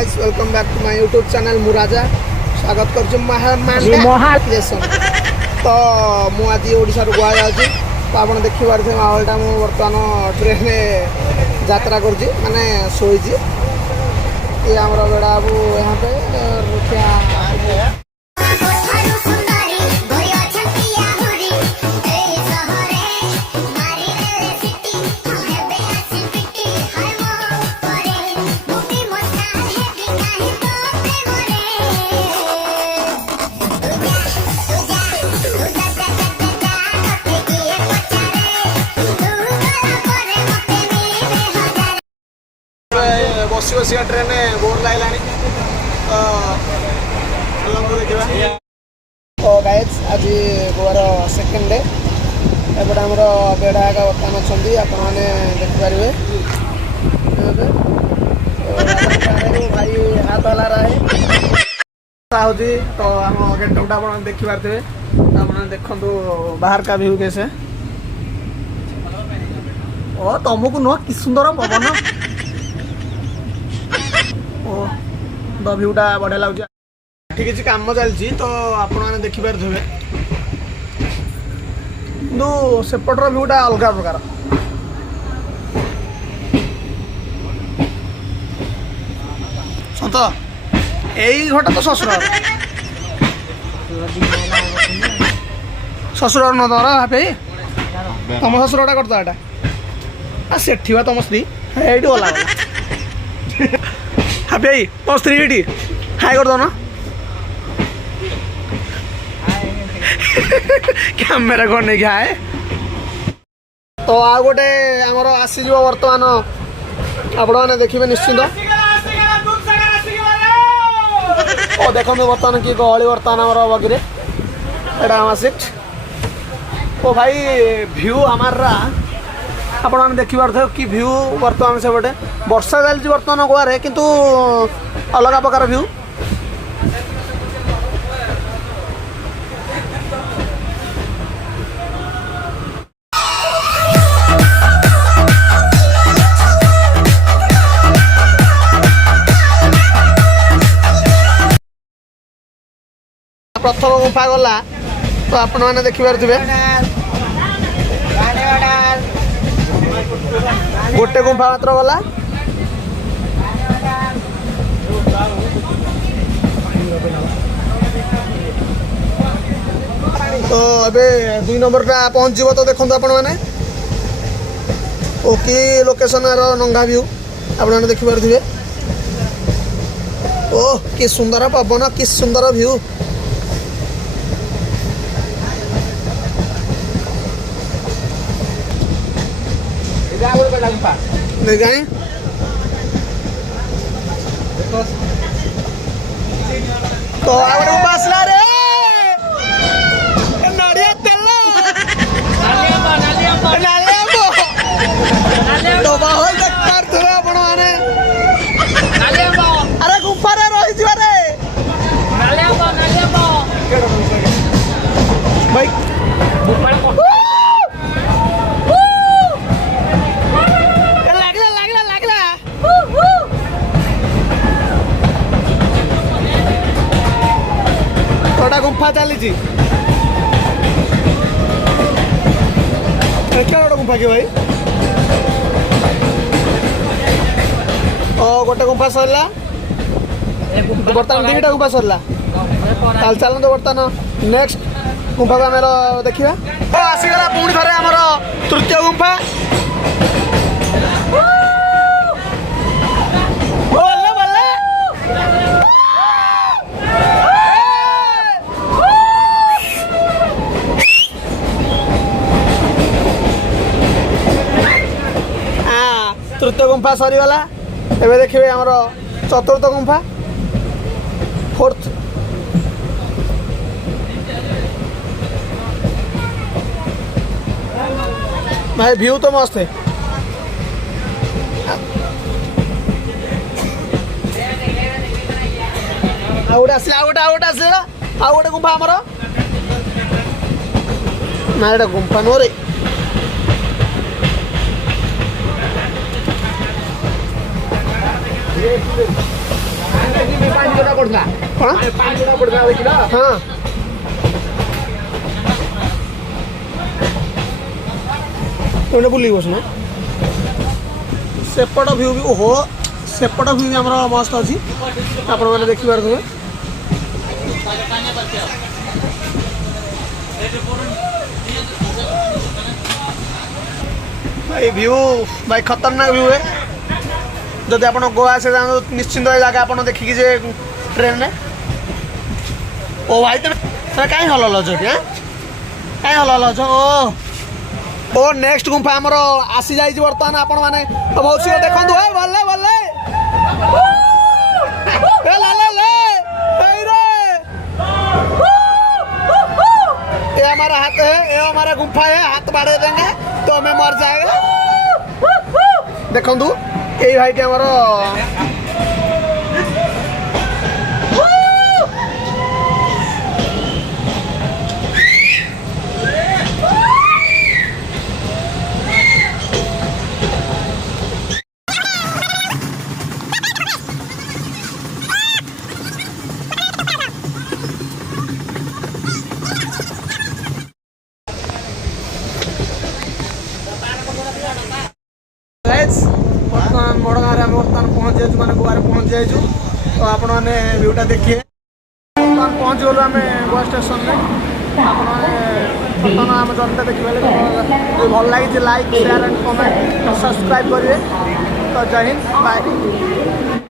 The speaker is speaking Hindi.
Guys welcome back to my YouTube channel मुराजा स्वागत कर महादेशन तो मुझे ओडिशा गोवा जाऊँगी तो आप देखी पारे माहौलटा मुझे बर्तमान ट्रेन यात्रा कर माने शोची ये आम बेड़ा बाबू यहाँ पे रखिया बसी बस ट्रेन बोर लगे तो गाइज आज गोवार सेकेंड डे एपटे आमर बेड़ा आगे बर्तमान अच्छा आपने देखिपारे भाई हाथ हला रहा है तो आम गेटअपटा आप देखिपारे आपने देखु बाहर का व्यू कैसे ओ तुमको नुह कि सुंदर पवन द भ्यूटा बढ़िया लगे ठीक है कम चलती तो आपने देखिपारे कि सेपटर भ्यूटा अलग प्रकार सत यही घटा तो ससुर ससुर न तमर हापे तुम ससुरटा करता सेठी तुम स्त्री ये गला हापी आई तुम स्त्री ये हाई कर दो ना कैमेरा कौन नहीं क्या है तो आ गोटे आमर आसीज बर्तमान आपने देखिए निश्चिंत ओ देखो बर्तमान कि गहली बर्तमान आम बगिरे एटा सीट ओ भाई भ्यू हमारा आपने देखिपारे कि भ्यू बर्तमान से बटे वर्षा चलती बर्तमान गोवे किंतु अलग प्रकार भ्यू प्रथम गुंफा गला तो आपण मैंने देखिपारे गोटे गुंफा मात्र गला तो अबे 2 नंबरटा पहुँच तो देखो आपण मैंने ओ कि लोकेशन नंगा व्यू आपने देखिपारे ओह कि सुंदर पवन कि सुंदर व्यू नहीं जानी तो आगे बसला रे नड़िया तेल तो बहुत बेकार थे आपण माने अरे गुफा रे रही जी रे भाई गुंफा चली गुंफा कि भाई गोटे गुंफा सरला बर्तमान 2टा गुंफा सरला चलते बर्तमान नेक्स्ट गुंफा को आम देखा आसीगला पुणी थे आमर तृतीय गुंफा तृतीय गुंफा सरीगला एवं देखिए आमर चतुर्थ गुंफा फोर्थ भाई व्यू तो मस्त है आउट गोटे गुंफा आमर ना एटा गुंफा नो रे କଣ ହଁ तुम बुल बस ना सेपट भ्यू भी ओहो सेपट भ्यू भी आम मस्त अच्छी आपण मैंने देखिए भाई व्यू भाई खतरनाक व्यू है जदि आप गोवा से निश्चिंत जगह आप देखिए जे ट्रेन में ओ भाई तुम कहीं हल हल कहीं हल हल ओ नेक्स्ट गुंफा आमर आसी जाइए बर्तमान आपण मैंने बहुत सी देखो भले भले ये हमारा हाथ है ये हमारा गुंफा है हाथ बाढ़े देंगे तो हमें मर जाएगा देखो यही भाई के हमारा बर्तमान मोड़ गाँव में बर्तमान पहुँच जाइए मैंने गोवा पहुँच जाइए तो आपण मैंने व्यूटा देखिए बर्तमान पहुँच गलु आम गोवा स्टेशन में बर्तमान आम जर्नी देखिए भल लगी like share and comment subscribe करेंगे तो जय हिंद बाय।